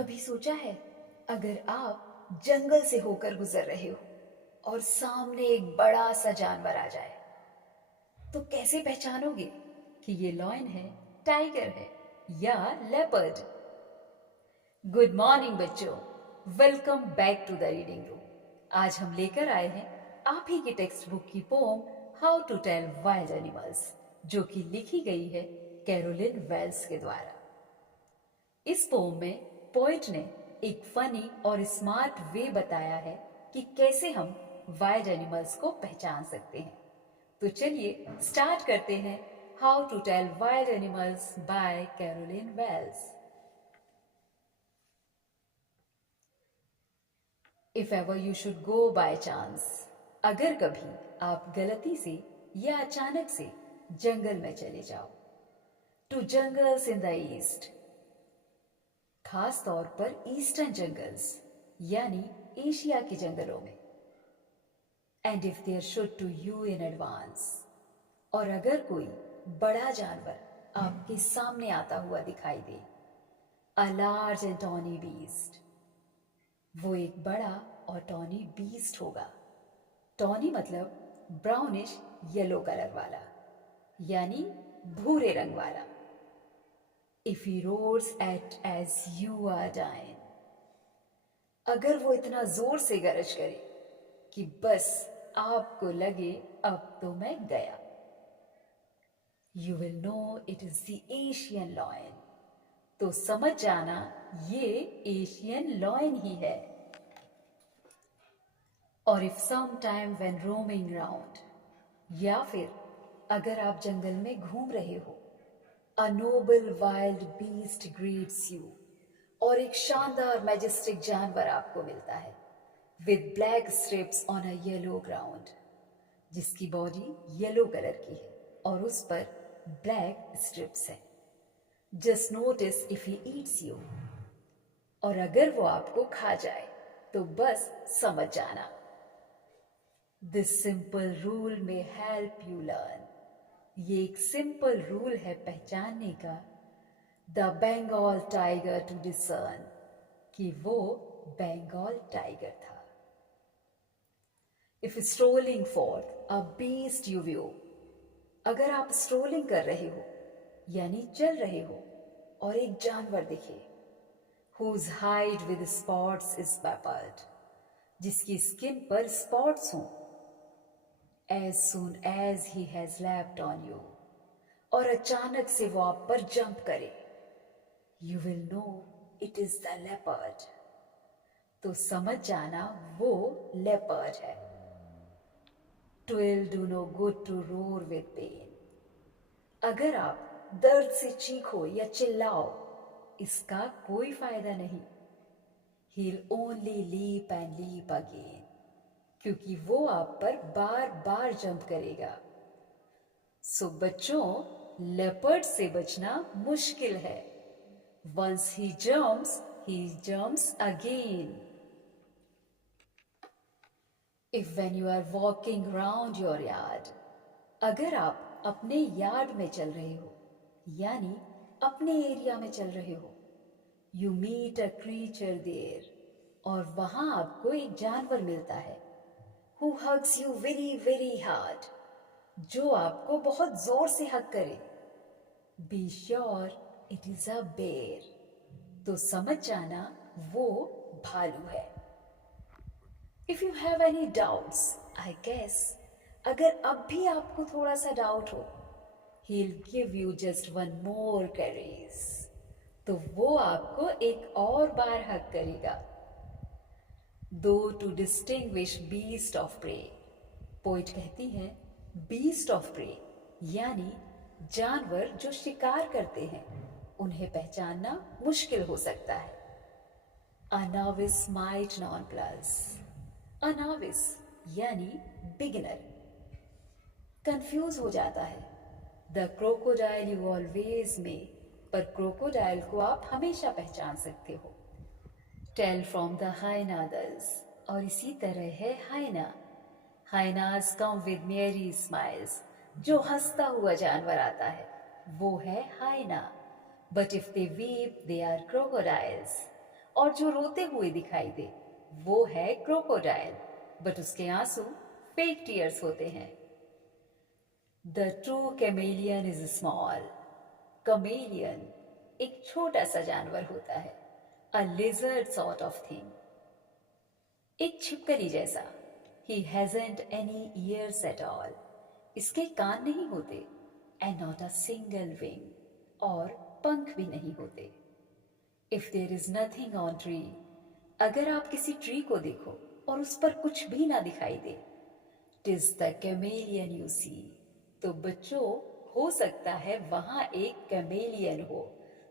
कभी सोचा है, अगर आप जंगल से होकर गुजर रहे हो और सामने एक बड़ा सा जानवर आ जाए, तो कैसे पहचानोगे कि ये लॉयन है, टाइगर है या लेपर्ड? गुड मॉर्निंग बच्चों, welcome back to the reading room. आज हम लेकर आए हैं आप ही की टेक्स्ट बुक की poem how to tell wild animals, जो कि लिखी गई है कैरोलिन वेल्स के द्वारा। इस पोम में पोइट ने एक फनी और स्मार्ट वे बताया है कि कैसे हम वाइल्ड एनिमल्स को पहचान सकते हैं। तो चलिए स्टार्ट करते हैं how to tell wild animals by Carolyn Wells. If ever you should go by chance, अगर कभी आप गलती से या अचानक से जंगल में चले जाओ, to jungles in the east, खास तौर पर ईस्टर्न जंगल्स यानी एशिया के जंगलों में। And if there should to you in advance, और अगर कोई बड़ा जानवर आपके सामने आता हुआ दिखाई दे, a large and tawny beast, वो एक बड़ा और टॉनी बीस्ट होगा। टॉनी मतलब ब्राउनिश येलो कलर वाला, यानी भूरे रंग वाला। If he roars at as you are dying, अगर वो इतना जोर से गरज करे कि बस आपको लगे अब तो मैं गया, you will know it is the Asian lion, तो समझ जाना ये एशियन लॉयन ही है। और if some time when roaming round, या फिर अगर आप जंगल में घूम रहे हो, a noble wild beast greets you, और एक शानदार मैजेस्टिक जानवर आपको मिलता है, with black stripes on a yellow ground, जिसकी बॉडी येलो कलर की है और उस पर ब्लैक स्ट्रिप्स है। Just notice if he eats you, और अगर वो आपको खा जाए तो बस समझ जाना। This simple rule may help you learn, ये एक सिंपल रूल है पहचानने का, the Bengal tiger to discern, कि वो बंगाल टाइगर था। If strolling for a beast you view, अगर आप स्ट्रोलिंग कर रहे हो यानी चल रहे हो और एक जानवर दिखे, whose hide with spots is peppered, जिसकी स्किन पर स्पॉट्स हों, as soon as he has leapt on you, और अचानक से वो आप पर जंप करे, you will know it is the leopard, तो समझ जाना वो लेपर्ड है। 'Twill do no good to roar with pain, अगर आप दर्द से चीखो या चिल्लाओ, इसका कोई फायदा नहीं। He'll only leap and leap again, क्योंकि वो आप पर बार बार जंप करेगा। सो बच्चों, लेपर्ड से बचना मुश्किल है। Once he jumps again. If when you are walking round your yard, अगर आप अपने यार्ड में चल रहे हो यानी अपने एरिया में चल रहे हो, you meet a creature there, और वहां आपको एक जानवर मिलता है, who hugs you very very hard, जो आपको बहुत जोर से हग करे, be sure it is a bear, तो समझ जाना वो भालू है। If you have any doubts, I guess, अगर अब भी आपको थोड़ा सा डाउट हो, he'll give you just one more caress, तो वो आपको एक और बार हक करेगा। Though to distinguish beast of prey, poet कहती है beast of prey यानी जानवर जो शिकार करते हैं, उन्हें पहचानना मुश्किल हो सकता है। A novice might nonplus, a novice यानी बिगिनर, कंफ्यूज हो जाता है। द क्रोकोडाइल यू ऑलवेज में, पर क्रोकोडाइल को आप हमेशा पहचान सकते हो। टेल फ्रॉम द हाइनादर्स, और इसी तरह है hyena. Hyenas come with merry smiles, जो हंसता हुआ जानवर आता है वो है hyena. But if they weep they are crocodiles, और जो रोते हुए दिखाई दे वो है क्रोकोडाइल, बट उसके आंसू फेक टीयर्स होते हैं। The true chameleon is small. Chameleon एक छोटा सा जानवर होता है, अ लिजर्ड सॉर्ट ऑफ थिंग, एक छिपकली जैसा। He hasn't any years at all. इसके कान नहीं होते, and not a single wing, और पंख भी नहीं होते। If there is nothing on tree, अगर आप किसी ट्री को देखो और उस पर कुछ भी ना दिखाई दे, टिज द कैमेलियन यू सी। तो बच्चों, हो सकता है वहां एक कैमेलियन हो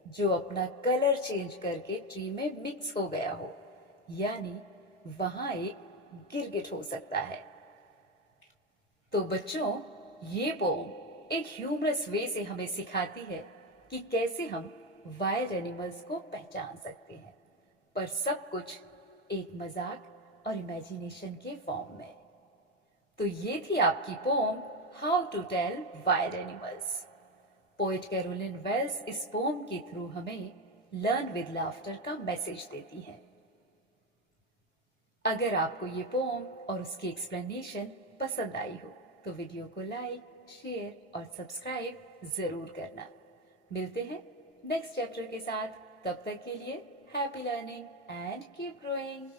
जो अपना कलर चेंज करके ट्री में मिक्स हो गया हो, यानी वहां एक गिरगिट हो सकता है। तो बच्चों, ये पोम एक ह्यूमरस वे से हमें सिखाती है कि कैसे हम वाइल्ड एनिमल्स को पहचान सकते हैं, पर सब कुछ एक मजाक और इमेजिनेशन के फॉर्म में। तो ये थी आपकी poem how to tell wild animals. Poet Carolyn Wells इस पोम के थ्रू हमें लर्न विद लाफ्टर का मैसेज देती हैं। अगर आपको ये पोम और उसकी एक्सप्लेनेशन पसंद आई हो तो वीडियो को लाइक, शेयर और सब्सक्राइब जरूर करना। मिलते हैं नेक्स्ट चैप्टर के साथ, तब तक के लिए happy learning and keep growing.